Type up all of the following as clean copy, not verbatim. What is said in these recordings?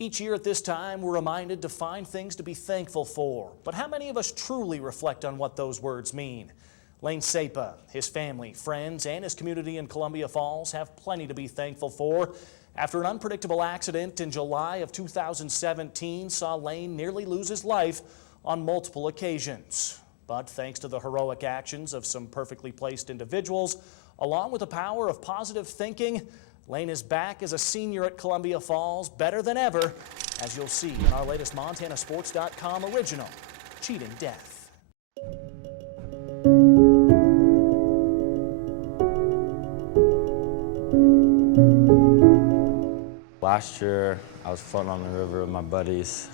Each year at this time, we're reminded to find things to be thankful for. But how many of us truly reflect on what those words mean? Lane Sapa, his family, friends, and his community in Columbia Falls have plenty to be thankful for. After an unpredictable accident in July of 2017 saw Lane nearly lose his life on multiple occasions. But thanks to the heroic actions of some perfectly placed individuals, along with the power of positive thinking, Lane is back as a senior at Columbia Falls, better than ever, as you'll see in our latest MontanaSports.com original, Cheating Death. Last year, I was floating on the river with my buddies.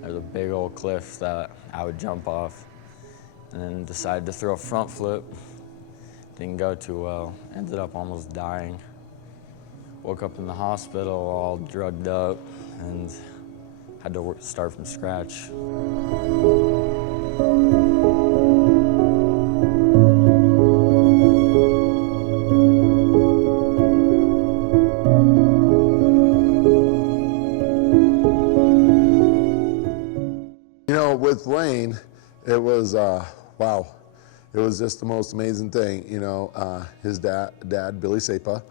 There's a big old cliff that I would jump off, and then decided to throw a front flip. Didn't go too well, ended up almost dying. Woke up in the hospital all drugged up and had to start from scratch. You know, with Lane, it was, wow. It was just the most amazing thing. You know, his dad, Billy Sapa,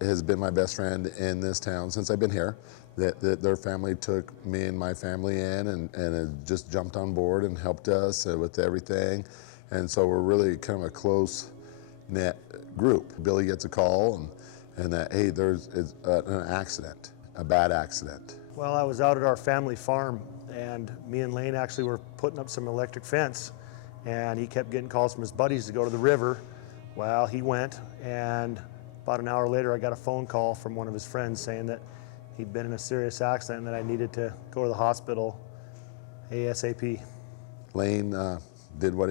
has been my best friend in this town since I've been here. Their family took me and my family in and had just jumped on board and helped us with everything. And so we're really kind of a close-knit group. Billy gets a call and that, hey, there's an accident, a bad accident. Well, I was out at our family farm, and me and Lane actually were putting up some electric fence, and he kept getting calls from his buddies to go to the river. Well, he went, and about an hour later, I got a phone call from one of his friends saying that he'd been in a serious accident and that I needed to go to the hospital ASAP. Lane did what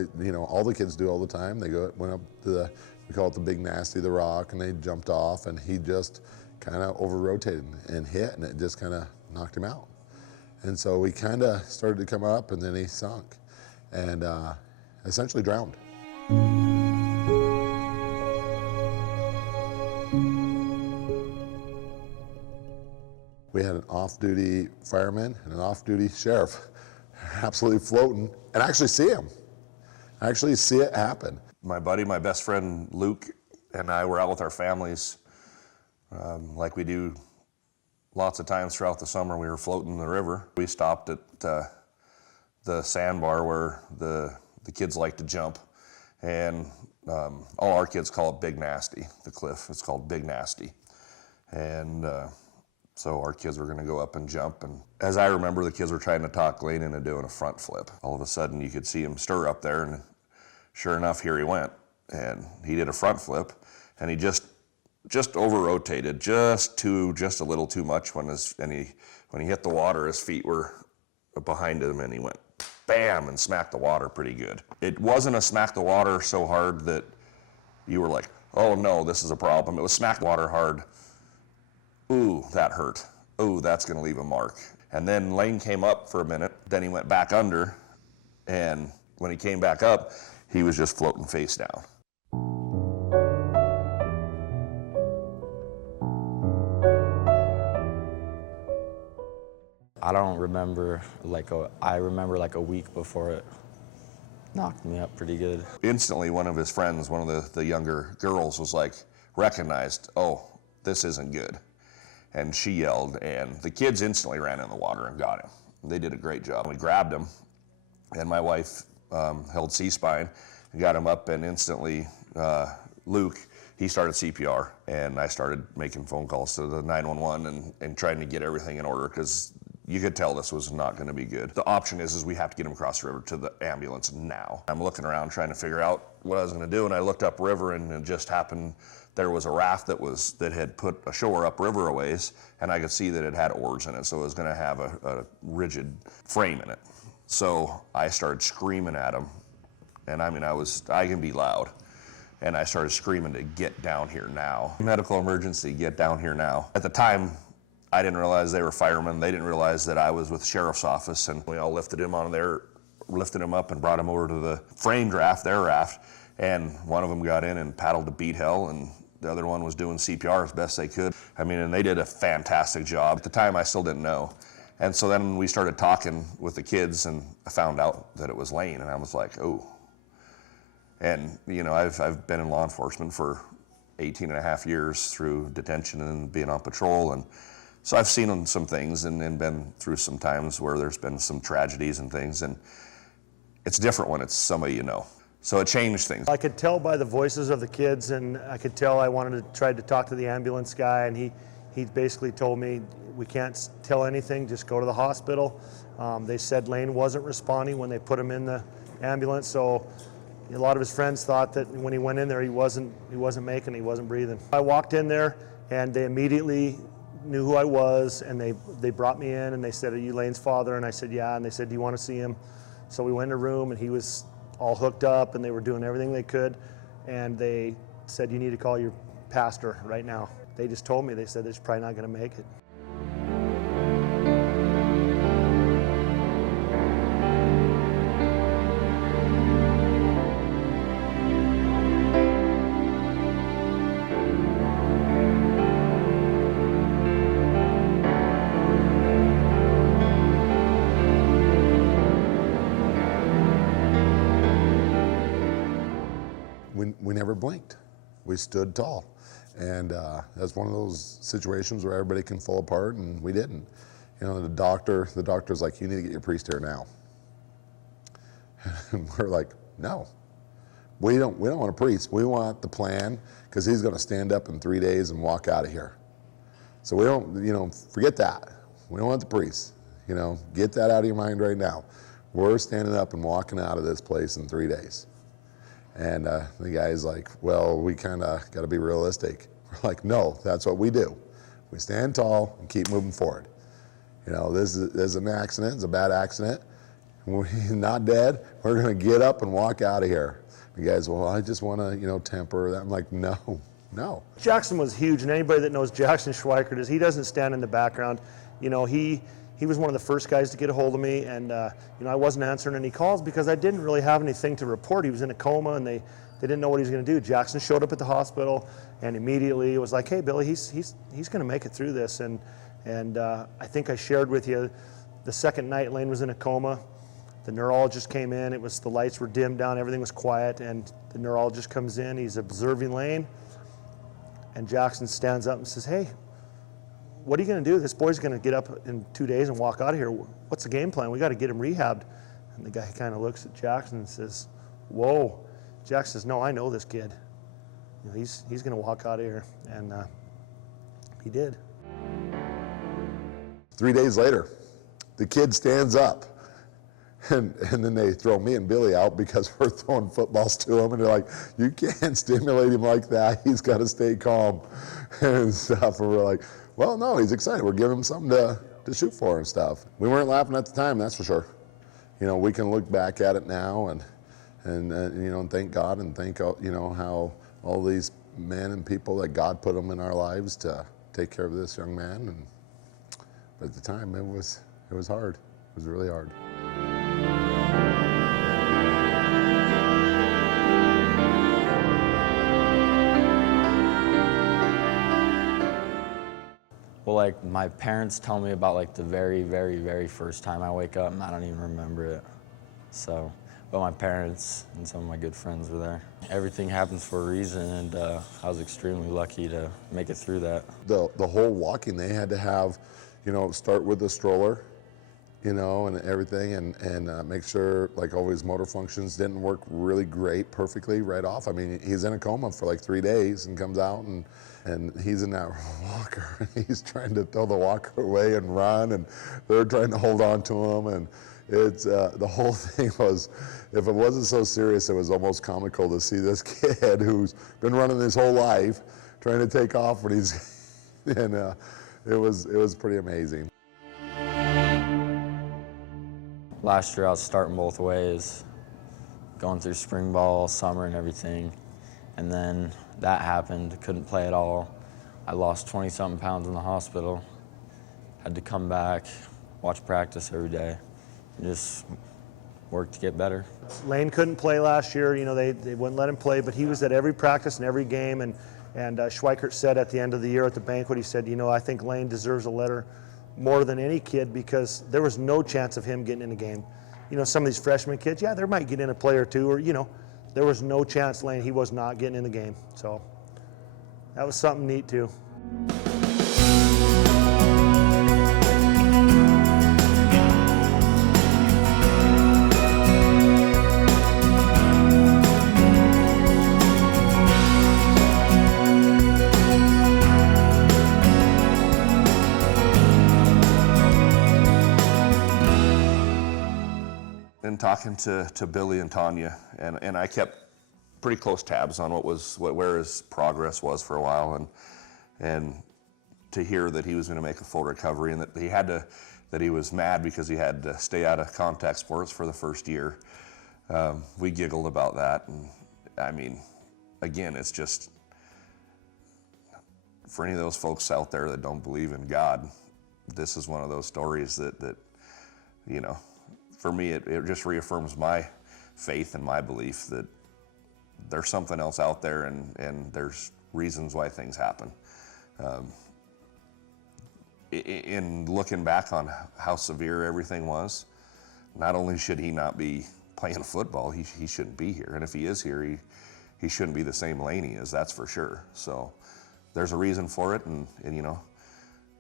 all the kids do all the time. They went up to we call it the Big Nasty, the rock, and they jumped off, and he just kind of over-rotated and hit, and it just kind of knocked him out. And so we kind of started to come up, and then he sunk and essentially drowned. We had an off-duty fireman and an off-duty sheriff absolutely floating, and actually see him. I actually see it happen. My buddy, my best friend Luke, and I were out with our families like we do lots of times throughout the summer. We were floating in the river. We stopped at the sandbar where the kids like to jump, and all our kids call it Big Nasty, the cliff. It's called Big Nasty. And so our kids were gonna go up and jump, and as I remember, the kids were trying to talk Lane into doing a front flip. All of a sudden, you could see him stir up there, and sure enough, here he went. And he did a front flip, and he just over-rotated just a little too much when he hit the water, his feet were behind him, and he went bam and smacked the water pretty good. It wasn't a smack the water so hard that you were like, oh no, this is a problem. It was smack the water hard. Ooh, that hurt. Ooh, that's gonna leave a mark. And then Lane came up for a minute, then he went back under, and when he came back up, he was just floating face down. I don't remember, I remember like a week before it knocked me up pretty good. Instantly, one of his friends, one of the younger girls was recognized, oh, this isn't good. And she yelled, and the kids instantly ran in the water and got him. They did a great job. We grabbed him, and my wife held C-spine and got him up, and instantly Luke, he started CPR, and I started making phone calls to the 911 and trying to get everything in order, because you could tell this was not gonna be good. The option is we have to get him across the river to the ambulance now. I'm looking around trying to figure out what I was gonna do, and I looked up river, and it just happened, there was a raft that had put ashore upriver a ways, and I could see that it had oars in it, so it was gonna have a rigid frame in it. So I started screaming at him, and I mean, I can be loud. And I started screaming to get down here now. Medical emergency, get down here now. At the time, I didn't realize they were firemen. They didn't realize that I was with the sheriff's office, and we all lifted him up and brought him over to the framed raft, their raft, and one of them got in and paddled to beat hell, and The other one was doing CPR as best they could. I mean, and they did a fantastic job. At the time, I still didn't know. And so then we started talking with the kids, and I found out that it was Lane, and I was like, oh. And, you know, I've been in law enforcement for 18 and a half years through detention and being on patrol. And so I've seen some things and been through some times where there's been some tragedies and things. And it's different when it's somebody you know. So it changed things. I could tell by the voices of the kids, and I could tell I wanted to try to talk to the ambulance guy, and he basically told me, we can't tell anything, just go to the hospital. They said Lane wasn't responding when they put him in the ambulance, so a lot of his friends thought that when he went in there, he wasn't making it, he wasn't breathing. I walked in there, and they immediately knew who I was, and they brought me in, and they said, are you Lane's father? And I said, yeah, and they said, do you want to see him? So we went in a room, and he was all hooked up, and they were doing everything they could, and they said, you need to call your pastor right now. They just told me, they said, they're probably not going to make it. We never blinked. We stood tall. And that's one of those situations where everybody can fall apart, and we didn't. You know, the doctor's like, you need to get your priest here now. And we're like, no, we don't want a priest. We want the plan, because he's going to stand up in 3 days and walk out of here. So we don't, you know, forget that. We don't want the priest. You know, get that out of your mind right now. We're standing up and walking out of this place in 3 days. And the guy's like, well, we kind of got to be realistic. We're like, no, that's what we do. We stand tall and keep moving forward. You know, this is an accident. It's a bad accident. We're not dead. We're going to get up and walk out of here. The guy's, well, I just want to, you know, temper that. I'm like, no. Jackson was huge, and anybody that knows Jackson Schweikert he doesn't stand in the background. You know, he was one of the first guys to get a hold of me, and you know, I wasn't answering any calls because I didn't really have anything to report. He was in a coma, and they didn't know what he was going to do. Jackson showed up at the hospital, and immediately it was like, hey, Billy, he's going to make it through this. And I think I shared with you the second night Lane was in a coma. The neurologist came in. The lights were dimmed down. Everything was quiet, and the neurologist comes in. He's observing Lane, and Jackson stands up and says, hey, what are you going to do? This boy's going to get up in 2 days and walk out of here. What's the game plan? We got to get him rehabbed. And the guy kind of looks at Jackson and says, whoa. Jackson says, no, I know this kid. You know, he's going to walk out of here. And he did. 3 days later, the kid stands up. And then they throw me and Billy out because we're throwing footballs to him. And they're like, you can't stimulate him like that. He's got to stay calm and stuff. And we're like, well, no, he's excited. We're giving him something to shoot for and stuff. We weren't laughing at the time, that's for sure. You know, we can look back at it now and you know, and thank God and thank, you know, how all these men and people that God put them in our lives to take care of this young man. But at the time, it was hard. It was really hard. Well, like, my parents tell me about, like, the very, very, very first time I wake up, and I don't even remember it. So, but my parents and some of my good friends were there. Everything happens for a reason, and I was extremely lucky to make it through that. The whole walking, they had to have, you know, start with the stroller, you know, and everything, and make sure, like, all his motor functions didn't work really great perfectly right off. I mean, he's in a coma for like 3 days and comes out, and he's in that walker, and he's trying to throw the walker away and run, and they're trying to hold on to him, and it's the whole thing was, if it wasn't so serious, it was almost comical to see this kid who's been running his whole life trying to take off when he's, and it was pretty amazing. Last year I was starting both ways, going through spring ball, summer and everything, and then that happened, couldn't play at all. I lost 20-something pounds in the hospital, had to come back, watch practice every day, and just work to get better. Lane couldn't play last year. You know, they wouldn't let him play, but he was at every practice and every game, and And Schweikert said at the end of the year at the banquet, he said, you know, I think Lane deserves a letter more than any kid because there was no chance of him getting in a game. You know, some of these freshman kids, yeah, they might get in a play or two, or, you know, there was no chance Lane, he was not getting in the game. So that was something neat too. And talking to Billy and Tanya, and I kept pretty close tabs on where his progress was for a while, and to hear that he was going to make a full recovery and that he was mad because he had to stay out of contact sports for the first year. We giggled about that, and I mean, again, it's just for any of those folks out there that don't believe in God, this is one of those stories that you know, for me, it just reaffirms my faith and my belief that there's something else out there, and there's reasons why things happen. In looking back on how severe everything was, not only should he not be playing football, he shouldn't be here. And if he is here, he shouldn't be the same Lane he is, that's for sure. So there's a reason for it, and you know,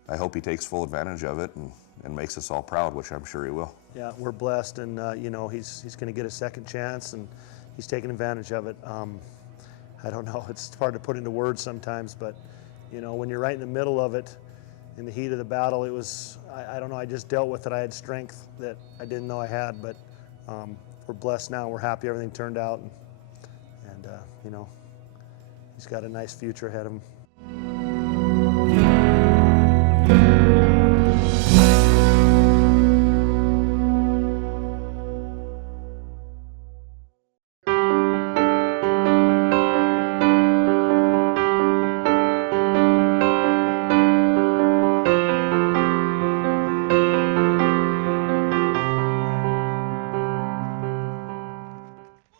I hope he takes full advantage of it and makes us all proud, which I'm sure he will. Yeah, we're blessed, and you know, he's going to get a second chance, and he's taking advantage of it. I don't know, it's hard to put into words sometimes, but you know, when you're right in the middle of it, in the heat of the battle, it was, I don't know, I just dealt with it. I had strength that I didn't know I had, but we're blessed now. We're happy everything turned out, and you know, he's got a nice future ahead of him.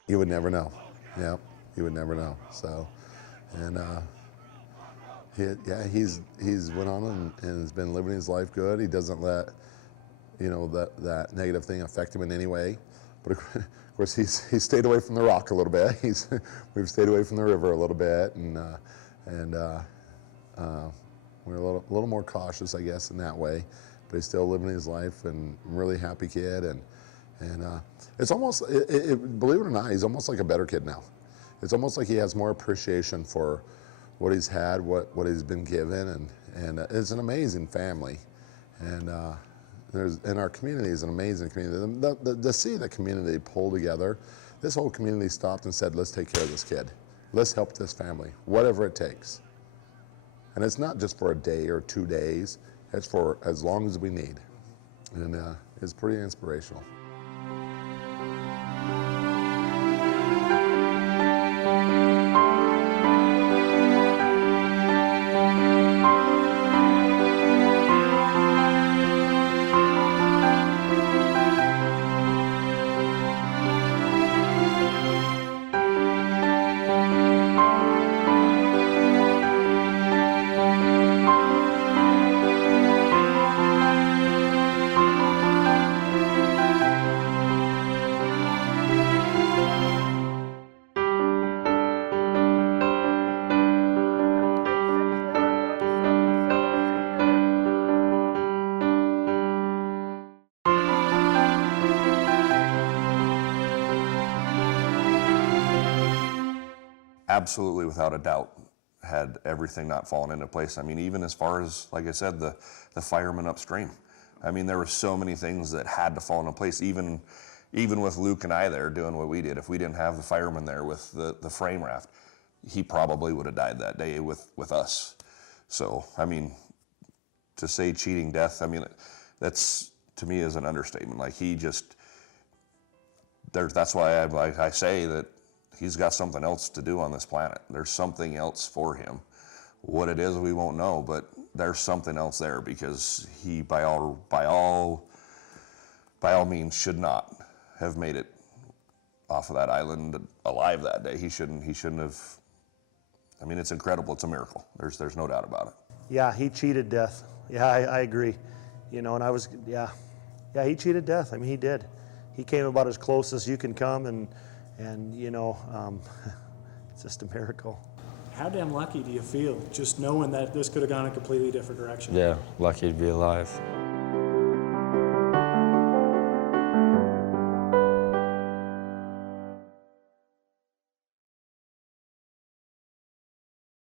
You would never know. Yeah, you would never know. So, and he's went on and has been living his life good. He doesn't let, you know, that negative thing affect him in any way. But of course, he's stayed away from the rock a little bit. We've stayed away from the river a little bit, and we're a little more cautious, I guess, in that way. But he's still living his life, and I'm a really happy kid, and it's almost, believe it or not, he's almost like a better kid now. It's almost like he has more appreciation for what he's had, what he's been given, and it's an amazing family. And our community is an amazing community. To see the community pull together, this whole community stopped and said, let's take care of this kid. Let's help this family, whatever it takes. And it's not just for a day or 2 days, it's for as long as we need. And it's pretty inspirational. Absolutely, without a doubt, had everything not fallen into place. I mean, even as far as, like I said, the firemen upstream. I mean, there were so many things that had to fall into place, even with Luke and I there doing what we did. If we didn't have the firemen there with the frame raft, he probably would have died that day with us. So, I mean, to say cheating death, I mean, that's, to me, is an understatement. Like, he just, that's why I say that he's got something else to do on this planet. There's something else for him. What it is, we won't know, but there's something else there, because he, by all means, should not have made it off of that island alive that day. He shouldn't have I mean, it's incredible. It's a miracle. There's no doubt about it. Yeah, he cheated death. Yeah, I agree. You know, and I was, yeah, he cheated death. I mean, he did. He came about as close as you can come, and you know, it's just a miracle. How damn lucky do you feel just knowing that this could have gone a completely different direction? Yeah, lucky to be alive.